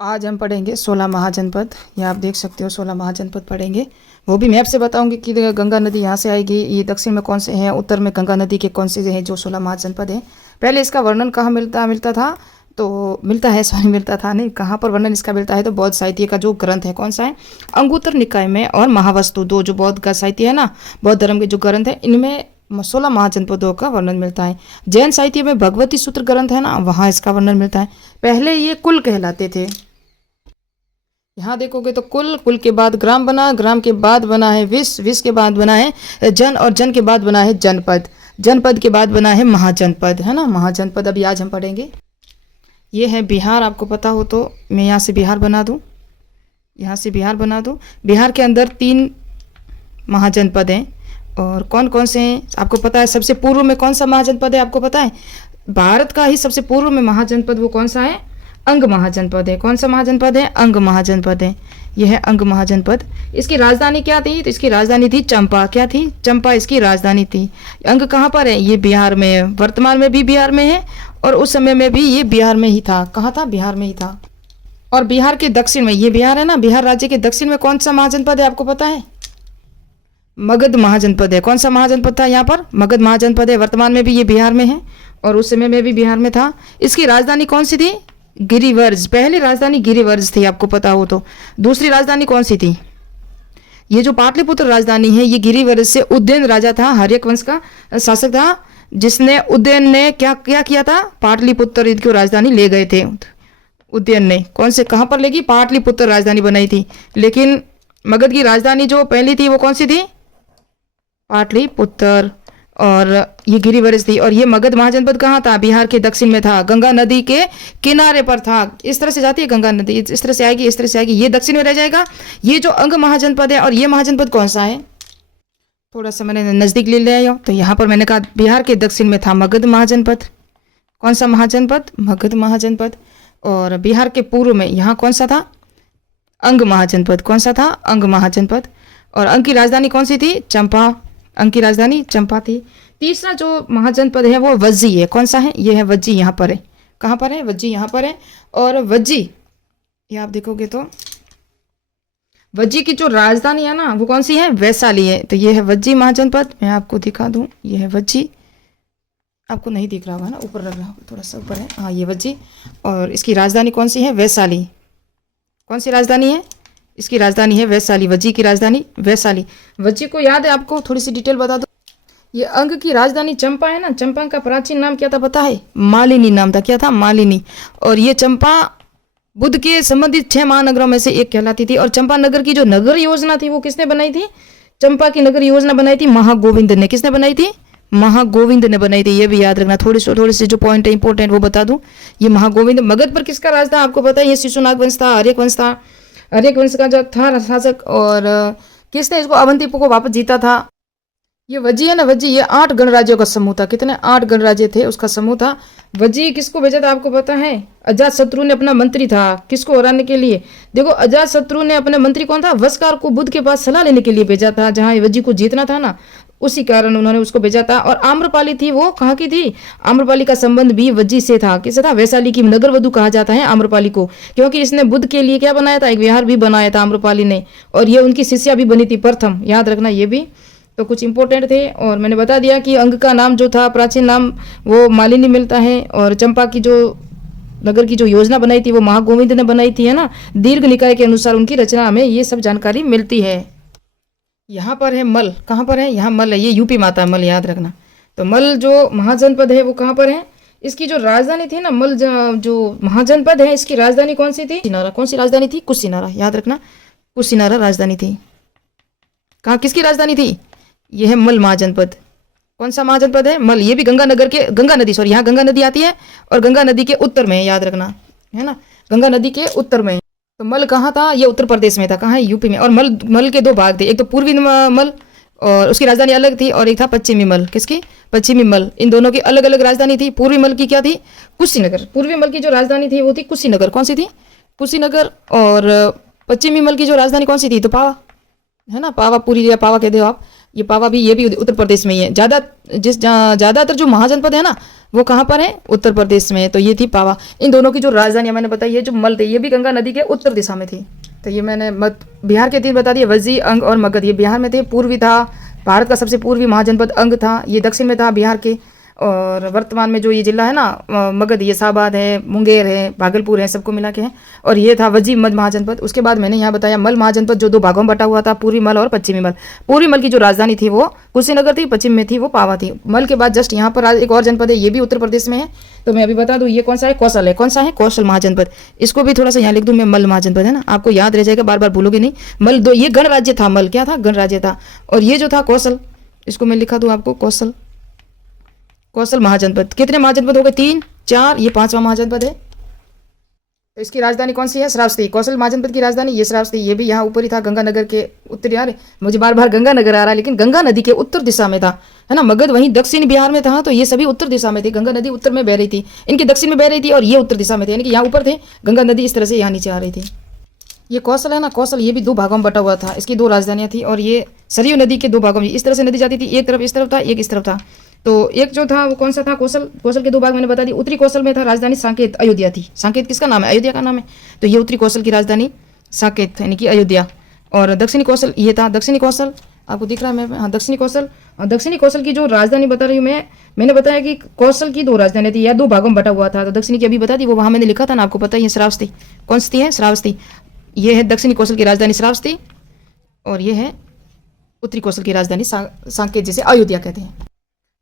आज हम पढ़ेंगे 16 महाजनपद। ये आप देख सकते हो 16 महाजनपद पढ़ेंगे। वो भी मैप से बताऊंगी कि गंगा नदी यहाँ से आएगी, ये दक्षिण में कौन से हैं, उत्तर में गंगा नदी के कौन से हैं जो 16 महाजनपद हैं। पहले इसका वर्णन कहाँ मिलता था तो मिलता था नहीं, कहाँ पर वर्णन इसका मिलता है तो बौद्ध साहित्य का जो ग्रंथ है कौन सा है, अंगुत्तर निकाय में, और महावस्तु, दो जो बौद्ध का साहित्य है ना, बौद्ध धर्म के जो ग्रंथ है, इनमें 16 महाजनपदों का वर्णन मिलता है। जैन साहित्य में भगवती सूत्र ग्रंथ है ना, वहाँ इसका वर्णन मिलता है। पहले ये कुल कहलाते थे। यहाँ देखोगे तो कुल के बाद ग्राम बना, ग्राम के बाद बना है विश्व, विश्व के बाद बना है जन, और जन के बाद बना है जनपद, जनपद के बाद बना है महाजनपद, है ना, महाजनपद। अभी आज हम पढ़ेंगे। ये है बिहार, आपको पता हो तो मैं यहाँ से बिहार बना दूँ, यहाँ से बिहार बना दूँ। बिहार के अंदर 3 महाजनपद हैं, और कौन कौन से हैं आपको पता है। सबसे पूर्व में कौन सा महाजनपद है आपको पता है? भारत का ही सबसे पूर्व में महाजनपद वो कौन सा है? अंग महाजनपद है। कौन सा महाजनपद है? अंग महाजनपद है। यह है अंग महाजनपद। इसकी राजधानी क्या थी? तो इसकी राजधानी थी चंपा। क्या थी? चंपा इसकी राजधानी थी। अंग कहाँ पर है? ये बिहार में है, वर्तमान में भी बिहार में है, और उस समय में भी ये बिहार में ही था। कहाँ था? बिहार में ही था। और बिहार के दक्षिण में, ये बिहार है ना, बिहार राज्य के दक्षिण में कौन सा महाजनपद है आपको पता है? मगध महाजनपद है। कौन सा महाजनपद था यहाँ पर? मगध महाजनपद है। वर्तमान में भी ये बिहार में है, और उस समय में भी बिहार में था। इसकी राजधानी कौन सी थी? गिरिवर्ज। पहली राजधानी गिरिवर्ज थी, आपको पता हो तो। दूसरी राजधानी कौन सी थी? ये जो पाटलिपुत्र राजधानी है, ये गिरिवर्ज से उदयन राजा था, हर्यक वंश का शासक था, जिसने उदयन ने क्या किया था? पाटलिपुत्र की राजधानी ले गए थे। उदयन ने कौन से, कहाँ पर लेगी? पाटलिपुत्र राजधानी बनाई थी। लेकिन मगध की राजधानी जो पहली थी वो कौन सी थी? पाटलिपुत्र, और ये गिरिवर्ज थी। और ये मगध महाजनपद कहाँ था? बिहार के दक्षिण में था, गंगा नदी के किनारे पर था। इस तरह से जाती है गंगा नदी, इस तरह से आएगी, इस तरह से आएगी, ये दक्षिण में रह जाएगा। ये जो अंग महाजनपद है, और ये महाजनपद कौन सा है? थोड़ा सा मैंने नज़दीक ले लिया, तो यहाँ पर मैंने कहा बिहार के दक्षिण में था मगध महाजनपद। कौन सा महाजनपद? मगध महाजनपद। और बिहार के पूर्व में यहाँ कौन सा था? अंग महाजनपद। कौन सा था? अंग महाजनपद। और अंग की राजधानी कौन सी थी? चंपा। अंग की राजधानी चंपा थी। तीसरा जो महाजनपद है वो वज्जी है। कौन सा है? ये है वज्जी, यहाँ पर है। कहाँ पर है? वज्जी यहाँ पर है। और वज्जी, ये आप देखोगे तो वज्जी की जो राजधानी है ना वो कौन सी है? वैशाली है। तो ये है वज्जी महाजनपद। मैं आपको दिखा दूँ, ये है वज्जी। आपको नहीं दिख रहा होगा ना, ऊपर लग रहा होगा, थोड़ा सा ऊपर है। हाँ, ये वज्जी। और इसकी राजधानी कौन सी है? वैशाली। कौन सी राजधानी है? इसकी राजधानी है वैशाली। वज्जी की राजधानी वैशाली। वज्जी को याद है आपको? थोड़ी सी डिटेल बता दो। ये अंग की राजधानी चंपा है ना, चंपा का प्राचीन नाम क्या था पता है? मालिनी नाम था। क्या था? मालिनी। और ये चंपा बुद्ध के संबंधित 6 महानगरों में से एक कहलाती थी। और चंपा नगर की जो नगर योजना थी वो किसने बनाई थी? चंपा की नगर योजना बनाई थी महागोविंद ने। किसने बनाई थी? महागोविंद ने बनाई थी। ये भी याद रखना। थोड़े से जो पॉइंट है इंपॉर्टेंट वो बता दूं। ये महागोविंद। मगध पर किसका राज था आपको पता है? ये शिशुनाग वंश था, हर्यक वंश था। हर्यक वंश का जो था शासक, और किसने इसको अवंतीपुर को वापस जीता था? ये वज्जी है ना, वज्जी। ये 8 गणराज्यों का समूह था। कितने? 8 गणराज्य थे, उसका समूह था। वज्जी किसको भेजा था आपको पता है? अजात शत्रु ने अपना मंत्री था। किसको हराने के लिए? देखो, अजात शत्रु ने अपने मंत्री कौन था? वस्कार को बुद्ध के पास सलाह लेने के लिए भेजा था, जहाँ वज्जी को जीतना था ना, उसी कारण उन्होंने उसको भेजा था। और आम्रपाली थी, वो कहाँ की थी? आम्रपाली का संबंध भी वज्जी से था। किससे था? वैशाली की नगर वधु कहा जाता है आम्रपाली को, क्योंकि इसने बुद्ध के लिए क्या बनाया था? एक विहार भी बनाया था आम्रपाली ने। और ये उनकी शिष्या भी बनी थी प्रथम। याद रखना ये भी। तो कुछ इंपॉर्टेंट थे। और मैंने बता दिया कि अंग का नाम जो था, प्राचीन नाम, वो मालिनी मिलता है। और चंपा की जो नगर की जो योजना बनाई थी वो महागोविंद ने बनाई थी, है ना। दीर्घ निकाय के अनुसार उनकी रचना में ये सब जानकारी मिलती है। यहाँ पर है मल। कहाँ पर है? यहाँ मल है। ये यूपी माता मल, याद रखना। तो मल जो महाजनपद है वो कहाँ पर है? इसकी जो राजधानी थी ना, मल जो महाजनपद है, इसकी राजधानी कौन सी थी? कुशीनारा। कौन सी राजधानी थी? कुशीनारा। याद रखना, कुशीनारा राजधानी थी। कहाँ, किसकी राजधानी थी? ये है मल महाजनपद। कौन सा महाजनपद है? मल। ये भी गंगा नदी, यहाँ गंगा नदी आती है, और गंगा नदी के उत्तर में है, याद रखना, है ना, गंगा नदी के उत्तर में। तो मल कहाँ था? ये उत्तर प्रदेश में था। कहाँ है? यूपी में। और मल के 2 भाग थे, एक तो पूर्वी मल और उसकी राजधानी अलग थी, और एक था पश्चिमी मल। किसकी? पश्चिमी मल। इन दोनों की अलग अलग राजधानी थी। पूर्वी मल की क्या थी? कुशीनगर। पूर्वी मल की जो राजधानी थी वो थी कुशीनगर। कौन सी थी? कुशीनगर। और पश्चिमी मल की जो राजधानी कौन सी थी? तो पावा, है ना, पावा, पूरी या पावा कह दो आप। ये पावा भी, ये भी उत्तर प्रदेश में ही है। ज़्यादातर जो महाजनपद है ना वो कहाँ पर है, उत्तर प्रदेश में है। तो ये थी पावा। इन दोनों की जो राजधानी मैंने बताई, ये जो मल थे ये भी गंगा नदी के उत्तर दिशा में थी। तो ये मैंने बिहार के तीन बता दिए, वजी, अंग और मगध। ये बिहार में थे, पूर्वी था, भारत का सबसे पूर्वी महाजनपद अंग था, ये दक्षिण में था बिहार के। और वर्तमान में जो ये जिला है ना मगध, ये शाहबाद है, मुंगेर है, भागलपुर है, सबको मिला के है। और ये था वजी मध्य महाजनपद। उसके बाद मैंने यहाँ बताया मल महाजनपद, जो दो भागों में बटा हुआ था, पूर्वी मल और पश्चिमी मल। पूर्वी मल की जो राजधानी थी वो कुशीनगर थी, पश्चिम में थी वो पावा थी। मल के बाद जस्ट यहाँ पर एक और जनपद है, ये भी उत्तर प्रदेश में है। तो मैं अभी बता दूं ये कौन सा है, कौशल है। कौन सा है, कौशल महाजनपद। इसको भी थोड़ा सा यहाँ लिख दूं मैं, मल महाजनपद है ना, आपको याद रह जाएगा, बार बार भूलोगे नहीं। मल दो, ये गणराज्य था, मल क्या था, गणराज्य था। और ये जो था कौशल, इसको मैं लिखा दूं आपको, कौशल, कौशल महाजनपद। कितने महाजनपद हो गए, 3, 4, ये 5वां महाजनपद है। तो इसकी राजधानी कौन सी है, श्रावस्ती। कौशल महाजनपद की राजधानी ये श्रावस्ती। ये भी यहाँ ऊपर ही था, गंगानगर के उत्तरी, यार मुझे बार बार गंगानगर आ रहा है, लेकिन गंगा नदी के उत्तर दिशा में था, है ना। मगध वहीं दक्षिण बिहार में था, तो ये सभी उत्तर दिशा में थे। गंगा नदी उत्तर में बह रही थी, इनकी दक्षिण में बह रही थी, और ये उत्तर दिशा में थे, यानी कि यहाँ ऊपर थे, गंगा नदी इस तरह से यहाँ नीचे आ रही थी। ये कौशल है ना, कौशल, ये भी 2 भागों में बटा हुआ था। इसकी 2 राजधानियाँ थी, और ये सरयू नदी के 2 भागों में इस तरह से नदी जाती थी, एक तरफ इस तरफ था, एक इस तरफ था। तो एक जो था वो कौन सा था, कौशल। कौशल के 2 भाग मैंने बता दी। उत्तरी कौशल में था राजधानी साकेत, अयोध्या थी। साकेत किसका नाम है, अयोध्या का नाम है। तो ये उत्तरी कौशल की राजधानी साकेत, यानी कि अयोध्या। और दक्षिणी कौशल ये था, दक्षिणी कौशल आपको दिख रहा है मैं, हाँ दक्षिणी कौशल। और दक्षिणी कौशल की जो राजधानी बता रही हूँ मैंने बताया कि कौशल की 2 राजधानी थी, या 2 भागों में बटा हुआ था। तो दक्षिणी की अभी बता दी, वो वहाँ मैंने लिखा था ना, आपको पता ही है, श्रावस्ती। कौन सी है, श्रावस्ती। ये है दक्षिणी कौशल की राजधानी श्रावस्ती, और ये है उत्तरी कौशल की राजधानी साकेत, जिसे अयोध्या कहते हैं।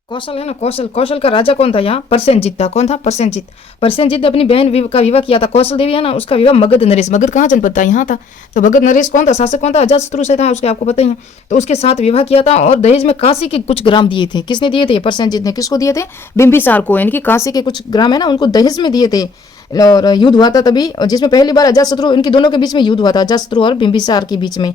कौशल है ना, कौशल। कौशल का राजा कौन था यहाँ, परसेनजीत था। कौन था, परसेनजीत। परसेनजीत ने अपनी बहन का विवाह किया था, कौशल देवी है ना, उसका विवाह मगध नरेश। मगध कहाँ जनपद था, यहाँ था। तो मगध नरेश कौन था, शासक कौन था, अजातशत्रु से था, उसके आपको पता ही है। तो उसके साथ विवाह किया था, और दहेज में काशी के कुछ ग्राम दिए थे। किसने दिए थे, परसेनजीत ने। किसको दिए थे, बिंबिसार को, यानी कि काशी के कुछ ग्राम है ना, उनको दहेज में दिए थे। और युद्ध हुआ था तभी, जिसमें पहली बार अजातशत्रु, इनके दोनों के बीच में युद्ध हुआ था, अजातशत्रु और बिंबिसार के बीच में।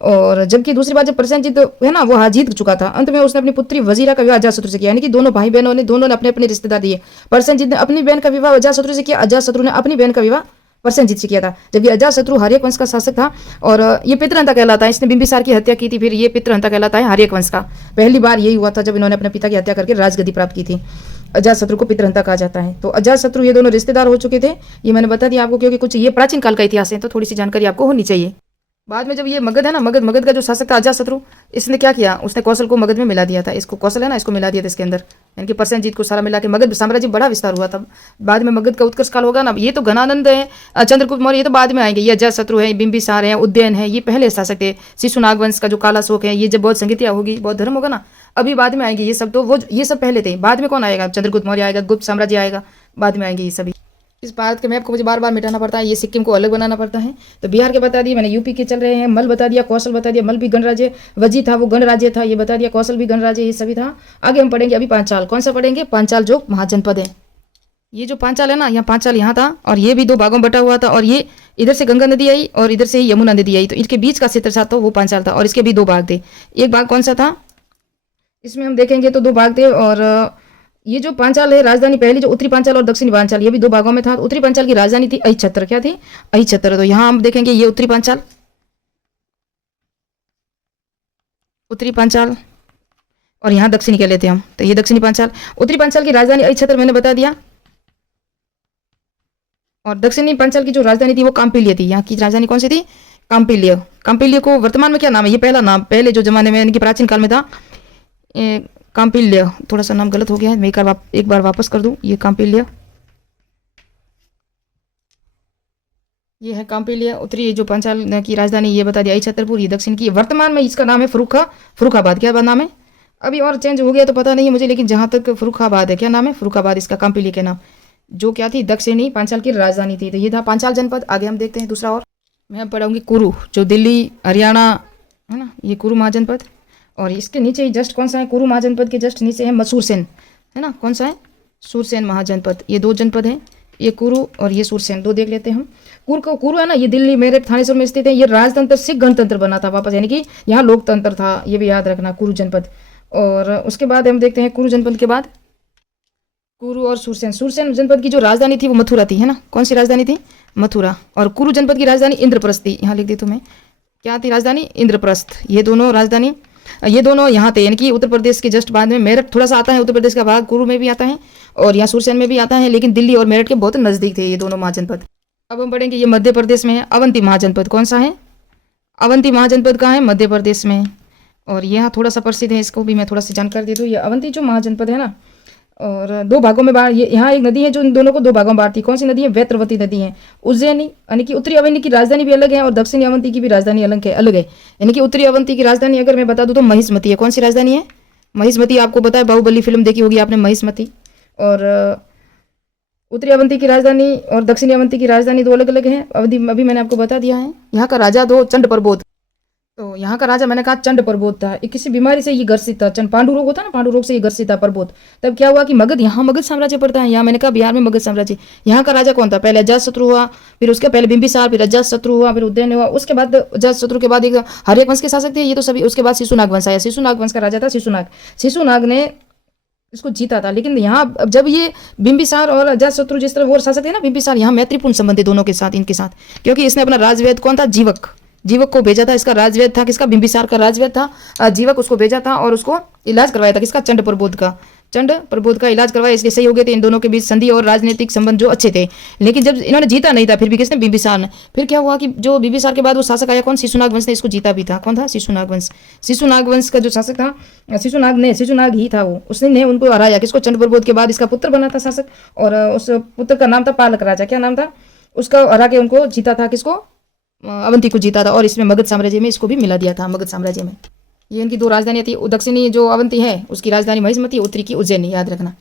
और जबकि दूसरी बात, जब परसेनजीत है ना वो जीत चुका था, अंत में उसने अपनी पुत्री वजीरा का विवाह अजातशत्रु से किया, यानी कि दोनों भाई बहनों ने, दोनों ने अपने अपने रिश्तेदार दिए। परसेनजीत ने अपनी बहन का विवाह अजातशत्रु से किया, अजातशत्रु ने अपनी बहन का विवाह परसेनजीत से किया था। जबकि अजातशत्रु हर्यक वंश का शासक था, और ये पितृहंता कहलाता है। इसने बिंबिसार की हत्या की थी, फिर ये पितृहंता कहलाता है, हर्यक वंश का। पहली बार यही हुआ था जब इन्होंने अपने पिता की हत्या करके राजगद्दी प्राप्त की थी। अजातशत्रु को पितृहंता कहा जाता है। तो अजातशत्रु ये दोनों रिश्तेदार हो चुके थे, ये मैंने बता दिया आपको, क्योंकि कुछ ये प्राचीन काल का इतिहास है, तो थोड़ी सी जानकारी आपको होनी चाहिए। बाद में जब ये मगध है ना, मगध का जो शासक था अजातशत्रु, इसने क्या किया, उसने कौशल को मगध में मिला दिया था। इसको कौशल है ना, इसको मिला दिया था इसके अंदर, यानी कि परसेनजीत को सारा मिला के मगध साम्राज्य बड़ा विस्तार हुआ था। बाद में मगध का उत्कर्ष काल होगा ना, ये तो घनानंद है, चंद्रगुप्त मौर्य, ये तो बाद में आएंगे। ये अजातशत्रु है, बिंबिसार है, उदयन है, ये पहले शासक थे। शिशुनाग वंश का जो कालाशोक है, ये जब बौद्ध संहिता होगी, बौद्ध धर्म होगा ना, अभी बाद में आएंगे ये सब। तो वो ये सब पहले थे, बाद में कौन आएगा, चंद्रगुप्त मौर्य आएगा, गुप्त साम्राज्य आएगा, बाद में आएंगे ये सभी। इस भारत के मैप को मुझे बार बार मिटाना पड़ता है, ये सिक्किम को अलग बनाना पड़ता है। तो बिहार के बता दिए मैंने, यूपी के चल रहे हैं, मल बता दिया, कौशल बता दिया। मल भी गणराज्य, वजी था वो गणराज्य था, ये बता दिया। कौशल भी गणराज्य, ये सभी था। आगे हम पढ़ेंगे अभी पांचाल। कौन सा पढ़ेंगे, पांचाल जो महाजनपद है। ये जो पांचाल है ना, यहाँ पांचाल यहाँ था, और ये भी 2 भागों में बटा हुआ था। और ये इधर से गंगा नदी आई और इधर से यमुना नदी आई, तो इनके बीच का क्षेत्र था, वो पांचाल था। और इसके भी 2 भाग थे। एक भाग कौन सा था, इसमें हम देखेंगे तो 2 भाग थे। और ये जो पांचाल है, राजधानी पहली जो उत्तरी पांचाल और दक्षिणी पांचाल, ये भी 2 भागों में था। उत्तरी पांचाल की राजधानी थी अहिच्छत्र। क्या थी, अहिच्छत्र। तो यहाँ हम देखेंगे ये उत्तरी पांचाल, उत्तरी पांचाल, और यहाँ दक्षिणी कह लेते हैं हम, तो ये दक्षिणी पांचाल। उत्तरी पांचाल की राजधानी अहिच्छत्र मैंने बता दिया, और दक्षिणी पांचाल की जो राजधानी थी वो काम्पिल्य थी। यहाँ की राजधानी कौन सी थी, काम्पिल्य। काम्पिल्य को वर्तमान में क्या नाम है, ये पहला नाम, पहले जो जमाने में यानी कि प्राचीन काल में था काम्पिल्य। थोड़ा सा नाम गलत हो गया है, मैं एक बार वापस कर दूं। ये काम्पिल्य, ये है काम्पिल्य। उत्तरी जो पांचाल की राजधानी ये बता दिया अहिच्छत्रपुर, ये दक्षिण की। वर्तमान में इसका नाम है फर्रुखाबाद। क्या नाम है, अभी और चेंज हो गया तो पता नहीं मुझे, लेकिन जहां तक फर्रुखाबाद है, क्या नाम है, फर्रुखाबाद इसका, काम्पिल्य के नाम, जो क्या थी, दक्षिणी पांचाल की राजधानी थी। तो ये था पांचाल जनपद। आगे हम देखते हैं दूसरा, और मैं पढ़ाऊंगी कुरु, जो दिल्ली हरियाणा है ना, ये कुरु महाजनपद। और इसके नीचे ही जस्ट कौन सा है, कुरु महाजनपद के जस्ट नीचे है सूरसेन, है ना। कौन सा है, सूरसेन महाजनपद। ये 2 जनपद हैं, ये कुरु और ये सूरसेन, 2 देख लेते हैं हम। कुरु है ना, ये दिल्ली मेरठ थानेश्वर में स्थित है। ये राजतंत्र से गणतंत्र बना था वापस, यानी कि यहाँ लोकतंत्र था, ये भी याद रखना, कुरु जनपद। और उसके बाद हम देखते हैं कुरु जनपद के बाद कुरु और सूरसेन। सूरसेन जनपद की जो राजधानी थी वो मथुरा थी, है ना। कौन सी राजधानी थी, मथुरा। और कुरु जनपद की राजधानी इंद्रप्रस्थ थी, यहाँ लिख दी तुम्हें, क्या थी राजधानी, इंद्रप्रस्थ। ये दोनों राजधानी ये दोनों यहाँ थे, यानी कि उत्तर प्रदेश के जस्ट बाद में मेरठ थोड़ा सा आता है, उत्तर प्रदेश का भाग कुरु में भी आता है और यहाँ सुरसैन में भी आता है, लेकिन दिल्ली और मेरठ के बहुत नज़दीक थे ये दोनों महाजनपद। अब हम पढ़ेंगे ये मध्य प्रदेश में है अवंती महाजनपद। कौन सा है? अवंती महाजनपद कहाँ है? मध्य प्रदेश में। और यहाँ थोड़ा सा प्रसिद्ध है, इसको भी मैं थोड़ा सी जानकारी दे दूँ। ये अवंती जो महाजनपद है ना, और दो भागों में बांट, ये यहाँ एक नदी है जो इन दोनों को दो भागों में बांटती है। कौन सी नदी है? वेत्रवती नदी है। उज्जैनी यानी कि उत्तरी अवंती की राजधानी भी अलग है और दक्षिणी अवंती की भी राजधानी अलग है। यानी कि उत्तरी अवंती की राजधानी अगर मैं बता दूं तो महिष्मती है। कौन सी राजधानी है? महिष्मती। आपको पता है, बाहुबली फिल्म देखी होगी आपने, महिष्मती। और उत्तरी अवंती की राजधानी और दक्षिणी अवंती की राजधानी दो अलग अलग हैं। अभी मैंने आपको बता दिया है। यहाँ का राजा दो चंड प्रबोध। तो यहाँ का राजा मैंने कहा चंड प्रबोध था। किसी बीमारी से ये ग्रसित था। चंड पांडु रोग होता ना, पांडु रोग से ये ग्रसित था प्रबोध। तब क्या हुआ कि मगध, यहाँ मगध साम्राज्य पड़ता है। यहाँ मैंने कहा बिहार में मगध साम्राज्य। यहाँ का राजा कौन था? पहले अजातशत्रु हुआ, फिर उसके पहले बिंबिसार, फिर अजातशत्रु हुआ, फिर उदयन हुआ। उसके बाद अजातशत्रु के बाद एक हर्यक वंश के शासक थे ये तो सभी। उसके बाद शिशुनाग वंश आया। शिशुनाग वंश का राजा था शिशुनाग ने इसको जीता था। लेकिन यहाँ जब ये बिंबिसार और अजातशत्रु जिस तरह वो शासक थे ना, बिंबिसार, यहाँ मैत्रीपूर्ण संबंध है दोनों के साथ, इनके साथ, क्योंकि इसने अपना राजवैद कौन था? जीवक को भेजा था। इसका राजवैद था किसका? बिंबिसार का राजवैद था जीवक, उसको भेजा था और उसको इलाज करवाया था। किसका? चंड प्रबोध का इलाज करवाया। इसलिए सही हो गए थे। इन दोनों के बीच संधि और राजनीतिक संबंध जो अच्छे थे। लेकिन जब इन्होंने जीता नहीं था, फिर भी किसने? बिंबिसार ने। फिर क्या हुआ कि जो बिंबिसार के बाद वो शासक आया कौन? शिशुनाग वंश ने इसको जीता भी था। कौन था? शिशुनाग वंश का जो शासक था शिशुनाग ही था वो। उसने उनको हराया। किसको? चंड प्रबोध के बाद इसका पुत्र बना था शासक, और उस पुत्र का नाम था पालक राजा। क्या नाम था उसका? हरा के उनको जीता था। किसको? अवंती को जीता था। और इसमें मगध साम्राज्य में इसको भी मिला दिया था। मगध साम्राज्य में ये इनकी दो राजधानियां थी। दक्षिणी जो अवंती है उसकी राजधानी महिष्मती, उत्तरी की उज्जैनी, याद रखना।